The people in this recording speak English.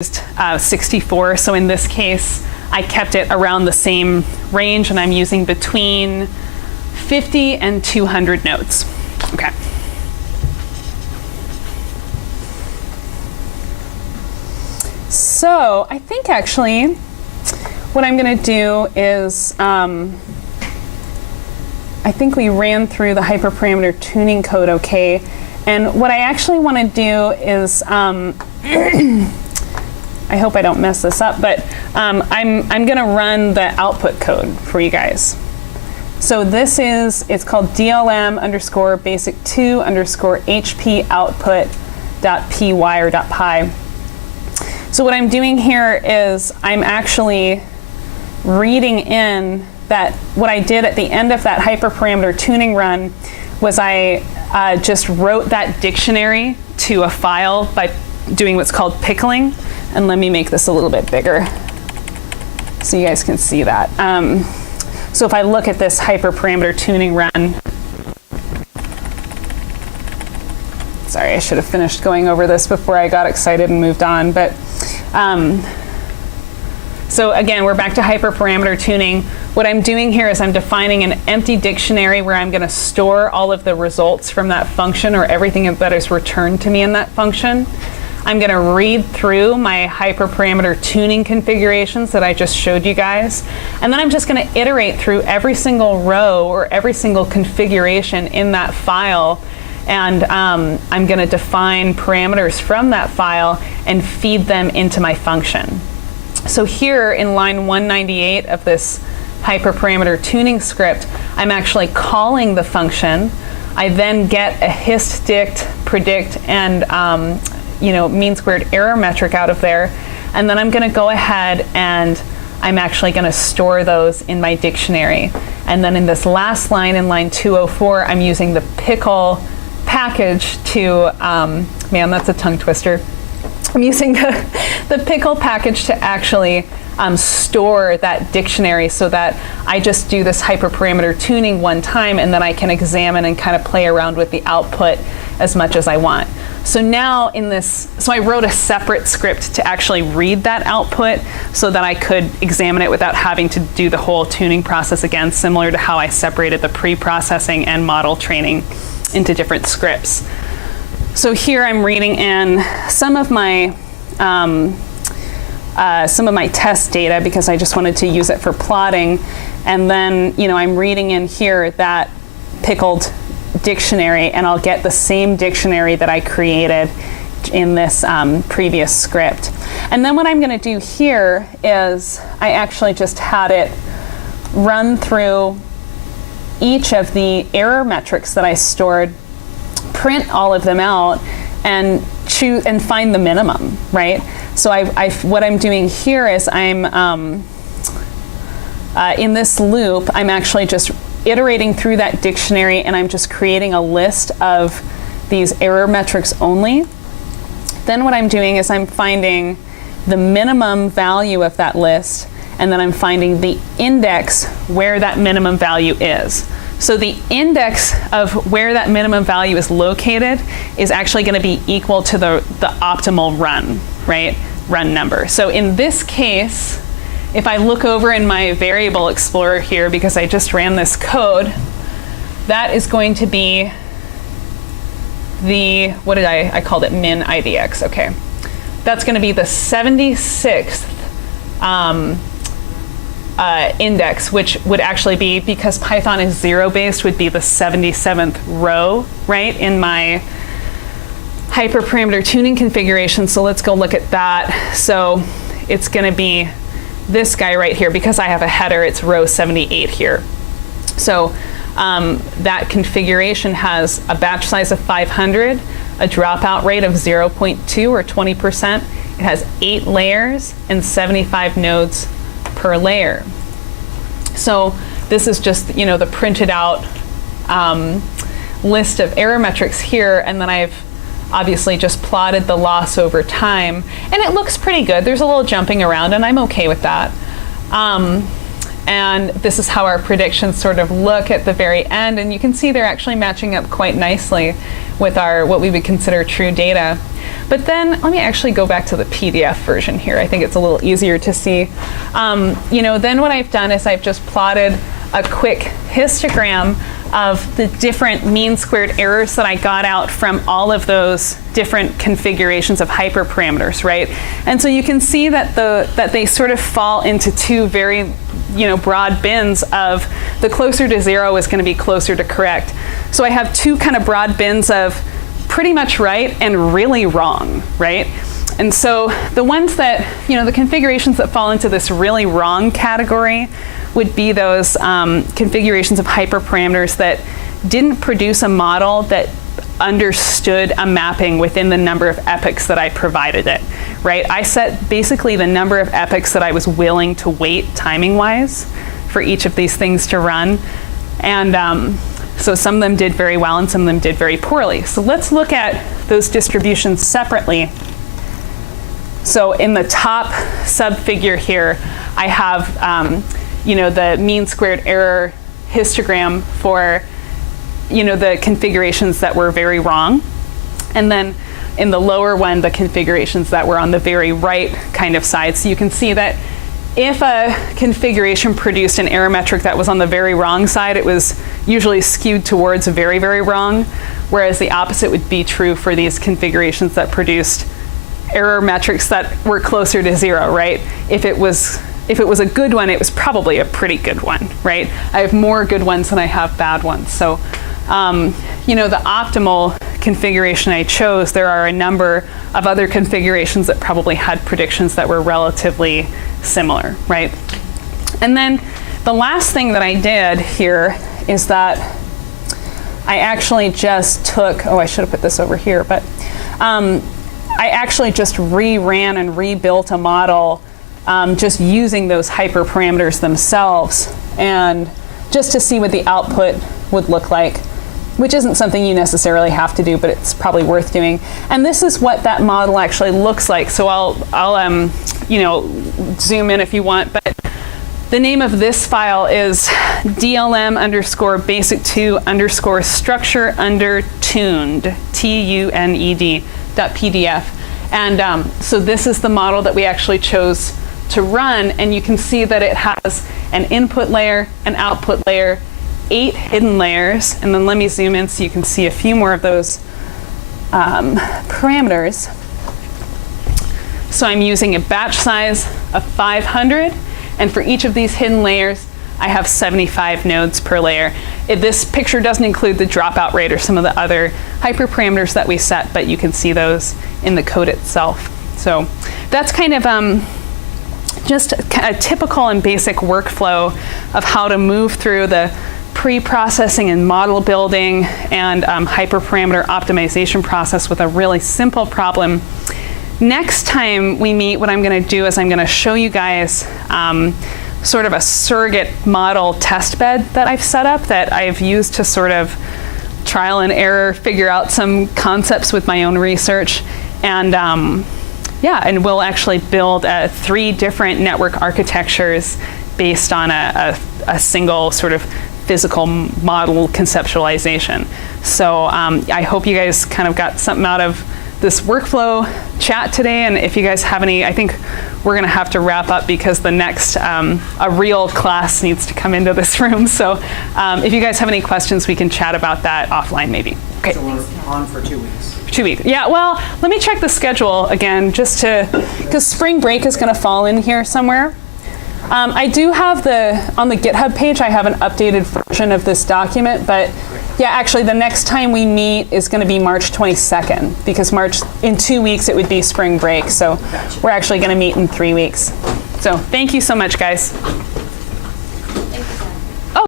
64, so in this case I kept it around the same range, and I'm using between 50 and 200 nodes. Okay. So I think actually what I'm going to do is I think we ran through the hyperparameter tuning code okay, and what I actually want to do is I hope I don't mess this up, but I'm going to run the output code for you guys. So this is, it's called DLM underscore basic2 underscore HP output dot py or dot pi. So what I'm doing here is I'm actually reading in that what I did at the end of that hyperparameter tuning run was I just wrote that dictionary to a file by doing what's called pickling. And let me make this a little bit bigger so you guys can see that. So if I look at this hyperparameter tuning run, sorry, I should have finished going over this before I got excited and moved on. But so again, we're back to hyperparameter tuning. What I'm doing here is I'm defining an empty dictionary where I'm going to store all of the results from that function, or everything that is returned to me in that function. I'm going to read through my hyperparameter tuning configurations that I just showed you guys, and then I'm just going to iterate through every single row or every single configuration in that file, and I'm going to define parameters from that file and feed them into my function. So here in line 198 of this hyperparameter tuning script, I'm actually calling the function. I then get a hist, dict, predict, and mean squared error metric out of there, and then I'm going to go ahead and I'm actually going to store those in my dictionary. And then in this last line, in line 204, I'm using the pickle package to, man, that's a tongue twister. I'm using the pickle package to actually store that dictionary so that I just do this hyperparameter tuning one time, and then I can examine and kind of play around with the output as much as I want. So now in this, so I wrote a separate script to actually read that output so that I could examine it without having to do the whole tuning process again, similar to how I separated the pre-processing and model training into different scripts. So here I'm reading in some of my test data because I just wanted to use it for plotting, and then I'm reading in here that pickled dictionary, and I'll get the same dictionary that I created in this previous script. And then what I'm going to do here is I actually just had it run through each of the error metrics that I stored, print all of them out, and choose and find the minimum, right? So what I'm doing here is I'm in this loop, I'm actually just iterating through that dictionary, and I'm just creating a list of these error metrics only. Then what I'm doing is I'm finding the minimum value of that list, and then I'm finding the index where that minimum value is. So the index of where that minimum value is located is actually going to be equal to the optimal run, right? Run number. So in this case, if I look over in my variable explorer here, because I just ran this code, that is going to be the, what did I called it min IDX, okay. That's going to be the 76th index, which would actually be, because Python is zero-based, would be the 77th row, right, in my hyperparameter tuning configuration. So let's go look at that. So it's going to be this guy right here. Because I have a header, it's row 78 here. So that configuration has a batch size of 500, a dropout rate of 0.2 or 20%. It has 8 layers and 75 nodes per layer. So this is just the printed out list of error metrics here, and then I've obviously just plotted the loss over time, and it looks pretty good. There's a little jumping around, and I'm okay with that. And this is how our predictions sort of look at the very end, and you can see they're actually matching up quite nicely with our what we would consider true data. But then let me actually go back to the PDF version here. I think it's a little easier to see. Then what I've done is I've just plotted a quick histogram of the different mean squared errors that I got out from all of those different configurations of hyperparameters, right? And so you can see that that they sort of fall into two very broad bins of the closer to zero is going to be closer to correct. So I have two kind of broad bins of pretty much right and really wrong, right? And so the ones that, the configurations that fall into this really wrong category would be those configurations of hyperparameters that didn't produce a model that understood a mapping within the number of epochs that I provided it, right? I set basically the number of epochs that I was willing to wait timing-wise for each of these things to run. And so some of them did very well and some of them did very poorly. So let's look at those distributions separately. So in the top subfigure here, I have the mean squared error histogram for the configurations that were very wrong. And then in the lower one, the configurations that were on the very right kind of side. So you can see that if a configuration produced an error metric that was on the very wrong side, it was usually skewed towards very, very wrong, whereas the opposite would be true for these configurations that produced error metrics that were closer to zero, right? If it was a good one, it was probably a pretty good one, right? I have more good ones than I have bad ones. So, the optimal configuration I chose, there are a number of other configurations that probably had predictions that were relatively similar, right? And then the last thing that I did here is that I actually just took, I should have put this over here, but I actually just reran and rebuilt a model just using those hyperparameters themselves, and just to see what the output would look like, which isn't something you necessarily have to do, but it's probably worth doing. And this is what that model actually looks like. So I'll zoom in if you want, but the name of this file is dlm_basic2_structure_tuned, TUNED.pdf. And so this is the model that we actually chose to run, and you can see that it has an input layer, an output layer, 8 hidden layers, and then let me zoom in so you can see a few more of those parameters. So I'm using a batch size of 500, and for each of these hidden layers, I have 75 nodes per layer. This picture doesn't include the dropout rate or some of the other hyperparameters that we set, but you can see those in the code itself. So that's kind of just a typical and basic workflow of how to move through the pre-processing and model building and hyperparameter optimization process with a really simple problem. Next time we meet, what I'm going to do is I'm going to show you guys sort of a surrogate model test bed that I've set up that I've used to sort of trial and error, figure out some concepts with my own research. And and we'll actually build 3 different network architectures based on a single sort of physical model conceptualization. So I hope you guys kind of got something out of this workflow chat today. And if you guys have any, I think we're going to have to wrap up because the next, a real class needs to come into this room. So if you guys have any questions, we can chat about that offline maybe. Okay. So we're on for 2 weeks. 2 weeks. Yeah, well, let me check the schedule again just because spring break is going to fall in here somewhere. I do have on the GitHub page, I have an updated version of this document, but yeah, actually the next time we meet is going to be March 22nd, because in 2 weeks it would be spring break. So we're actually going to meet in 3 weeks. So thank you so much, guys.